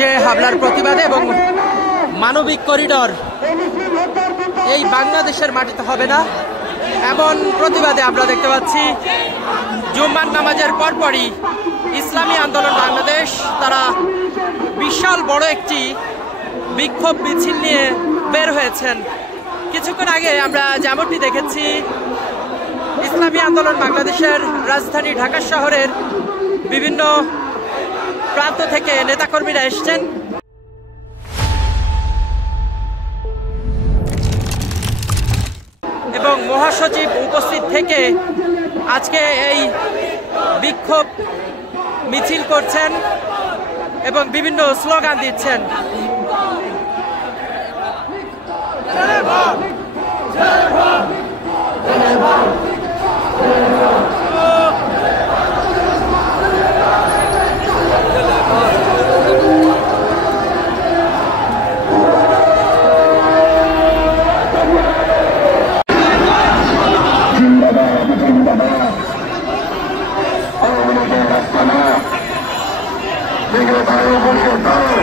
যে হামলার প্রতিবাদে এবং মানবিক করিডর এই বাংলাদেশের মাটিতে হবে না এমন প্রতিবাদে আমরা দেখতে পাচ্ছি জুম্মার নামাজের পরপরই ইসলামী আন্দোলন বাংলাদেশ তারা বিশাল বড় একটি বিক্ষোভ মিছিল নিয়ে বের হয়েছেন। কিছুক্ষণ আগে আমরা যেমনটি দেখেছি ইসলামী আন্দোলন বাংলাদেশের রাজধানী ঢাকা শহরের বিভিন্ন প্রান্ত থেকে নেতাকর্মীরা এসছেন এবং মহাসচিব উপস্থিত থেকে আজকে এই বিক্ষোভ মিছিল করছেন এবং বিভিন্ন স্লোগান দিচ্ছেন। Negro para o Bolsonaro,